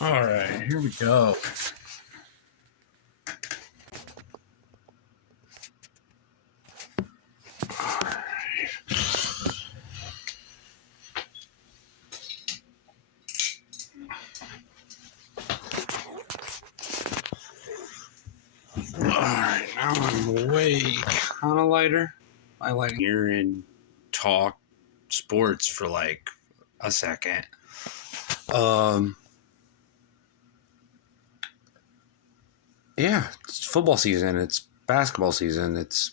All right, here we go. Alright, now I'm way kind of lighter. I like here and talk sports for like a second. Yeah, it's football season, it's basketball season, it's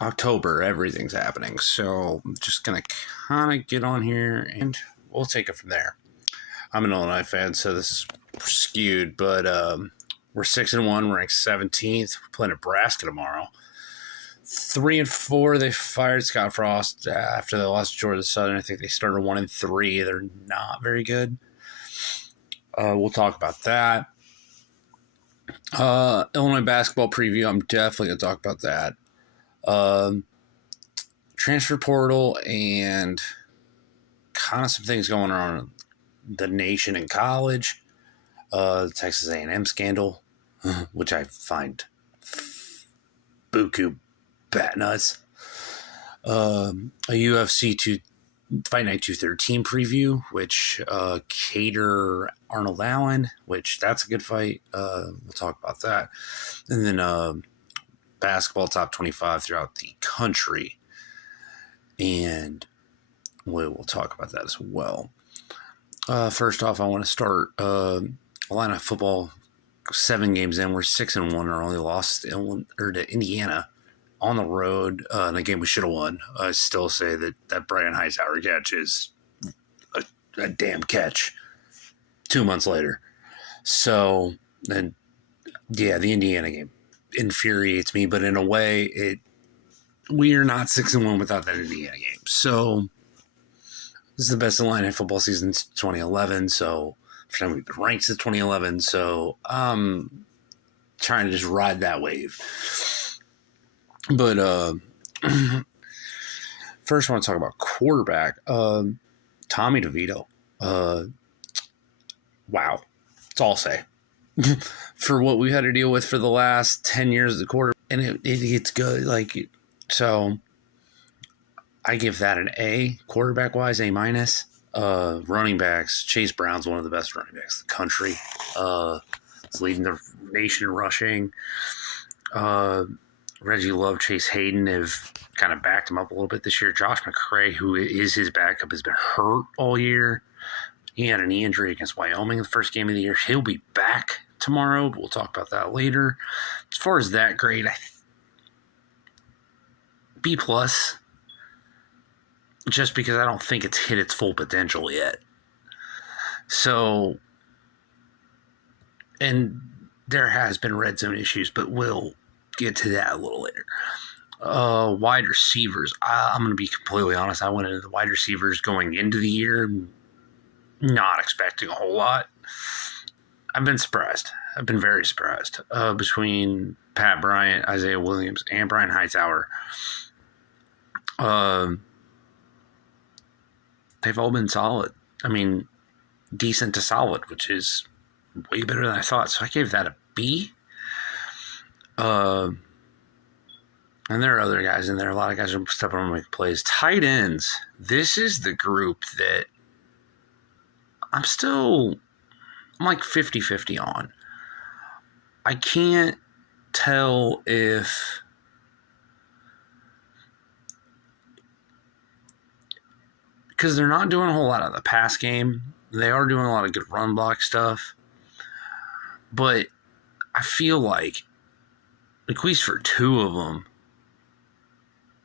October, everything's happening. So I'm just gonna kind of get on here and we'll take it from there. I'm an Illinois fan, so this is skewed, but we're 6-1, ranked 17th. We're playing Nebraska tomorrow. 3-4. They fired Scott Frost after they lost to Georgia Southern. I think they started 1-3. They're not very good. We'll talk about that. Illinois basketball preview. I'm definitely gonna talk about that. Transfer portal and kind of some things going on in the nation and college. Texas A&M scandal, which I find buku bat nuts. A UFC Fight Night 213 preview, which Cater Arnold Allen, which that's a good fight. We'll talk about that. And then basketball top 25 throughout the country. And we'll talk about that as well. First off, I want to start Illini football. 7 games in, we're 6-1. Our only loss to Indiana on the road in a game we should have won. I still say that Brian Hightower catch is a damn catch 2 months later. So, then, yeah, the Indiana game infuriates me, but in a way, we are not 6-1 without that Indiana game. So, this is the best Illini football season since 2011, so we've been ranked since 2011, so I'm trying to just ride that wave. But first I want to talk about quarterback. Tommy DeVito. Wow. That's all I'll say. For what we had to deal with for the last 10 years as a quarterback, and it gets good. So I give that an A, quarterback-wise, A-. Running backs, Chase Brown's one of the best running backs in the country. He's leading the nation in rushing. Reggie Love, Chase Hayden have kind of backed him up a little bit this year. Josh McCray, who is his backup, has been hurt all year. He had a knee injury against Wyoming in the first game of the year. He'll be back tomorrow, but we'll talk about that later. As far as that grade, B+. Just because I don't think it's hit its full potential yet. So, and there has been red zone issues, but we'll get to that a little later. Wide receivers. I'm going to be completely honest. I went into the wide receivers going into the year not expecting a whole lot. I've been surprised. I've been very surprised. Between Pat Bryant, Isaiah Williams, and Brian Hightower. They've all been solid. I mean, decent to solid, which is way better than I thought. So I gave that a B. And there are other guys in there. A lot of guys are stepping on make plays. Tight ends. This is the group that I'm like 50-50 on. I can't tell if because they're not doing a whole lot of the pass game. They are doing a lot of good run block stuff. But I feel like, at least for 2 of them,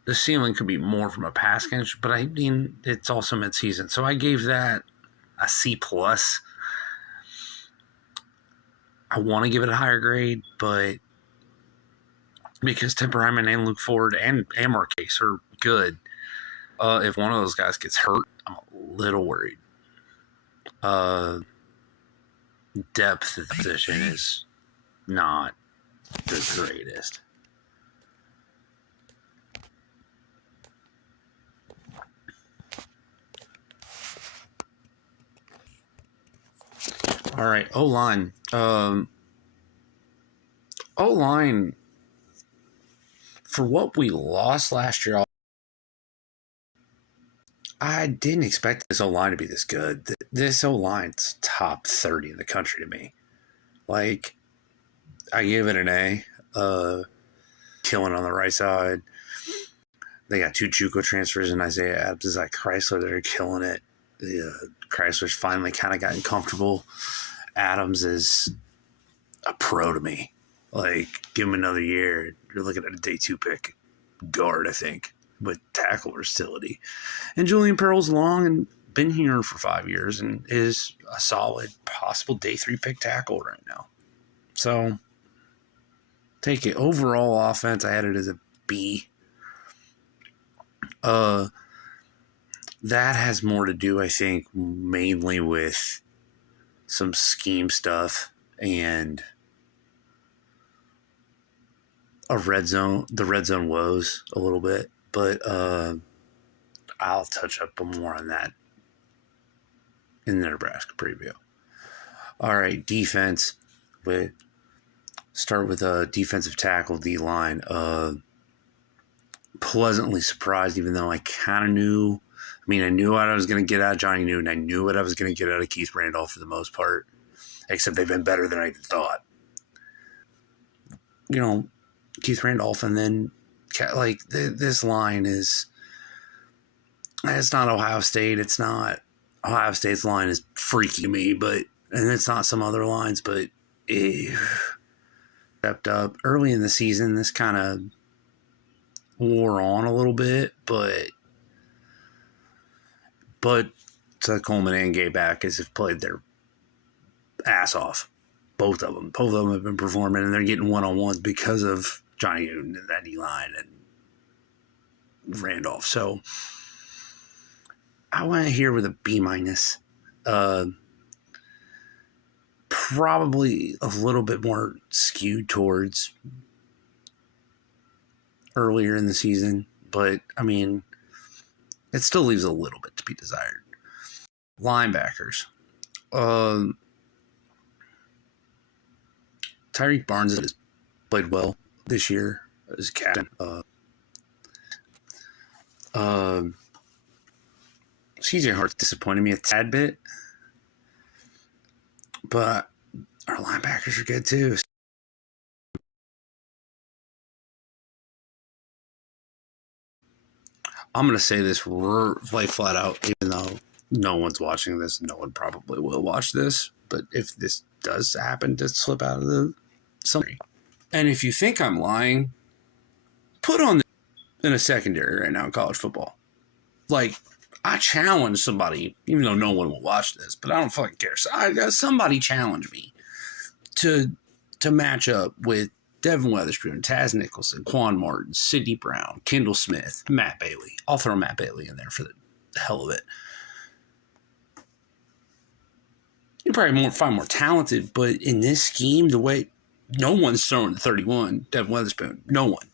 the ceiling could be more from a pass catch. But I mean, it's also mid-season. So I gave that a C+. I want to give it a higher grade, but because Temper Hyman and Luke Ford and Marquez are good, if one of those guys gets hurt, I'm a little worried. Depth of the position is not the greatest. All right, O-line. O-line, for what we lost last year, I didn't expect this O-line to be this good. This O-line's top 30 in the country to me. Like, I give it an A. Killing on the right side. They got 2 JUCO transfers in Isaiah Adams and Zach Chrysler that are killing it. Chrysler's finally kind of gotten comfortable. Adams is a pro to me. Like, give him another year. You're looking at a day 2 pick guard, I think, with tackle versatility. And Julian Pearl's long and been here for 5 years and is a solid, possible day 3 pick tackle right now. So, take it. Overall offense, I had it as a B. That has more to do, I think, mainly with some scheme stuff and the red zone woes a little bit, but I'll touch up more on that in the Nebraska preview. All right, defense. Start with a defensive tackle, D-line. Pleasantly surprised, even though I kind of knew. I mean, I knew what I was going to get out of Johnny Newton. I knew what I was going to get out of Keith Randolph for the most part, except they've been better than I thought. You know, Keith Randolph, and then, like, this line is, it's not Ohio State. It's not, Ohio State's line is freaky to me, and it's not some other lines, but it stepped up. Early in the season, this kind of wore on a little bit, but Coleman and Gabe Backus have played their ass off. Both of them have been performing, and they're getting one-on-ones because of Johnny Newton and that D-line and Randolph. So I went here with a B-. Probably a little bit more skewed towards earlier in the season, but I mean, it still leaves a little bit to be desired. Linebackers. Tyreek Barnes has played well this year as captain. CJ Hart disappointed me a tad bit, but our linebackers are good too. I'm going to say this like flat out, even though no one's watching this, no one probably will watch this, but if this does happen to slip out of the summary, and if you think I'm lying, put on in a secondary right now in college football. Like, I challenge somebody, even though no one will watch this, but I don't fucking care. So I got somebody challenge me to match up with Devin Witherspoon, Taz Nicholson, Quan Martin, Sidney Brown, Kendall Smith, Matt Bailey. I'll throw Matt Bailey in there for the hell of it. You probably find more talented, but in this scheme, the way no one's throwing the 31, Devin Witherspoon. No one.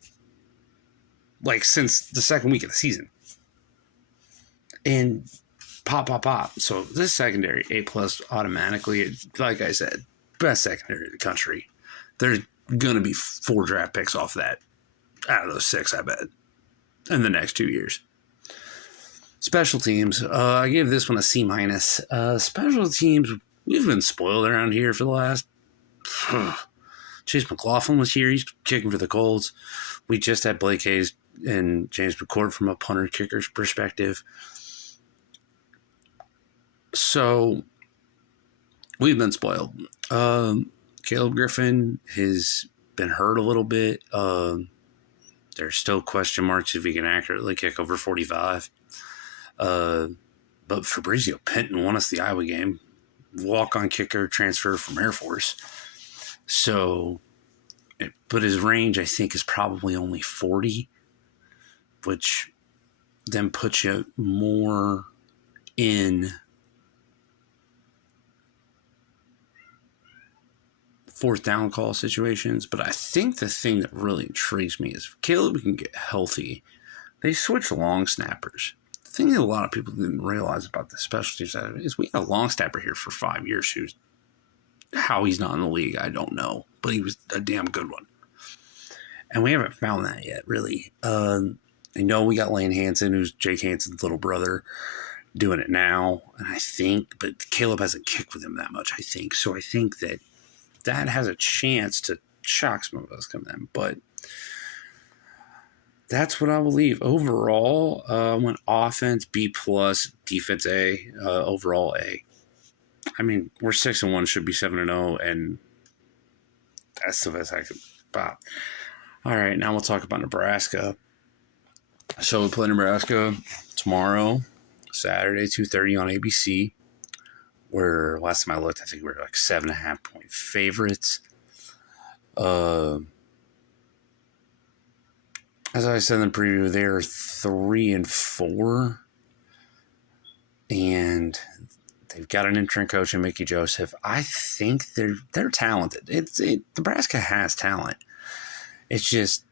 Like, since the second week of the season. And pop. So this secondary, A+ automatically, like I said, best secondary in the country. There's going to be 4 draft picks off that out of those 6, I bet, in the next 2 years. Special teams, I gave this one a C-. Special teams, we've been spoiled around here for the last... Chase McLaughlin was here. He's kicking for the Colts. We just had Blake Hayes and James McCourt from a punter-kicker's perspective. So, we've been spoiled. Caleb Griffin has been hurt a little bit. There's still question marks if he can accurately kick over 45. But Fabrizio Penton won us the Iowa game. Walk-on kicker, transfer from Air Force. So, but his range, I think, is probably only 40, which then puts you more in fourth down call situations. But I think the thing that really intrigues me is if Caleb can get healthy, they switch long snappers. The thing that a lot of people didn't realize about the specialty side is we had a long snapper here for 5 years who's how he's not in the league, I don't know. But he was a damn good one. And we haven't found that yet, really. I know we got Lane Hansen, who's Jake Hansen's little brother, doing it now. And I think, but Caleb hasn't kicked with him that much, I think. So I think that has a chance to shock some of us coming in. But that's what I will leave. Overall, I went offense B+, defense A, overall A. I mean, we're 6-1, should be 7-0, and that's the best I could pop. All right, now we'll talk about Nebraska. So we play Nebraska tomorrow, Saturday, 2:30 on ABC. Where last time I looked, I think we were like 7.5-point favorites. As I said in the preview, they are 3-4, and they've got an interim coach in Mickey Joseph. I think they're talented. Nebraska has talent. It's just,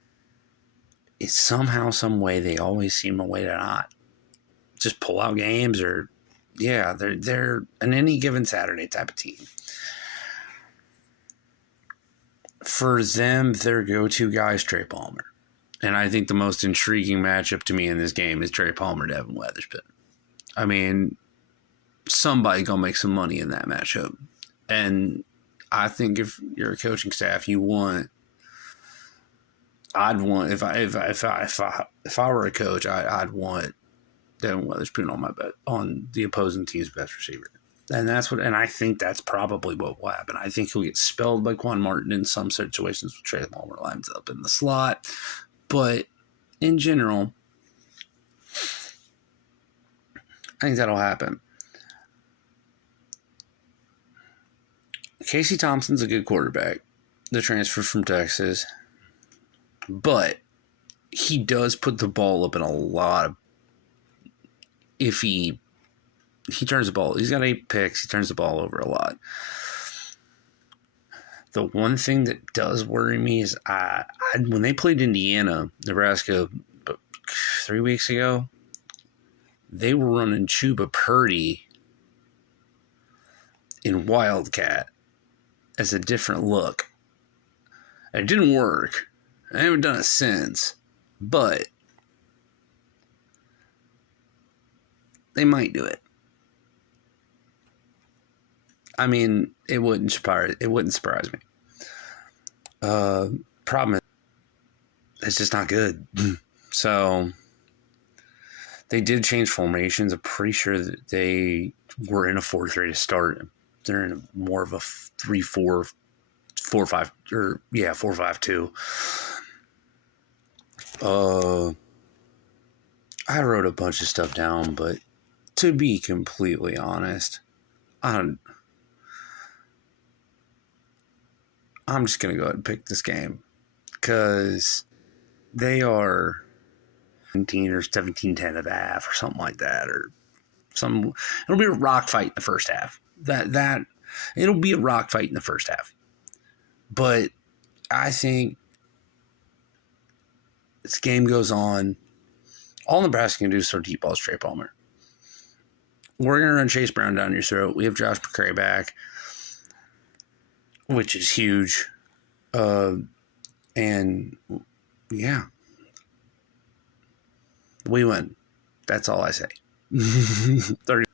it's somehow, some way, they always seem a way to not just pull out games, or they're an any given Saturday type of team. For them, their go-to guy is Trey Palmer. And I think the most intriguing matchup to me in this game is Trey Palmer to Evan Weatherspoon. I mean, somebody gonna make some money in that matchup. And I think if you're a coaching staff, I'd want if I were a coach, I'd want Devin Weatherspoon on my bet on the opposing team's best receiver, and I think that's probably what will happen. I think he'll get spelled by Quan Martin in some situations. With Trey Palmer lines up in the slot, but in general, I think that'll happen. Casey Thompson's a good quarterback, the transfer from Texas. But he does put the ball up in a lot of... If he turns the ball... He's got 8 picks. He turns the ball over a lot. The one thing that does worry me is when they played Indiana, Nebraska, 3 weeks ago, they were running Chuba Purdy in Wildcat as a different look. It didn't work. I haven't done it since, but they might do it. I mean, it wouldn't surprise me. Problem is, it's just not good. So they did change formations. I'm pretty sure that they were in a 4-3 to start. They're in more of a 3-4, 4-5, or 4-5-2. I wrote a bunch of stuff down, but to be completely honest, I'm just going to go ahead and pick this game because they are 17 or 17-10 at the half or something like that, or it'll be a rock fight in the first half. It'll be a rock fight in the first half. But I think this game goes on. All Nebraska can do is throw deep balls to Trey Palmer. We're going to run Chase Brown down your throat. We have Josh McCray back, which is huge. And, yeah. We win. That's all I say. 30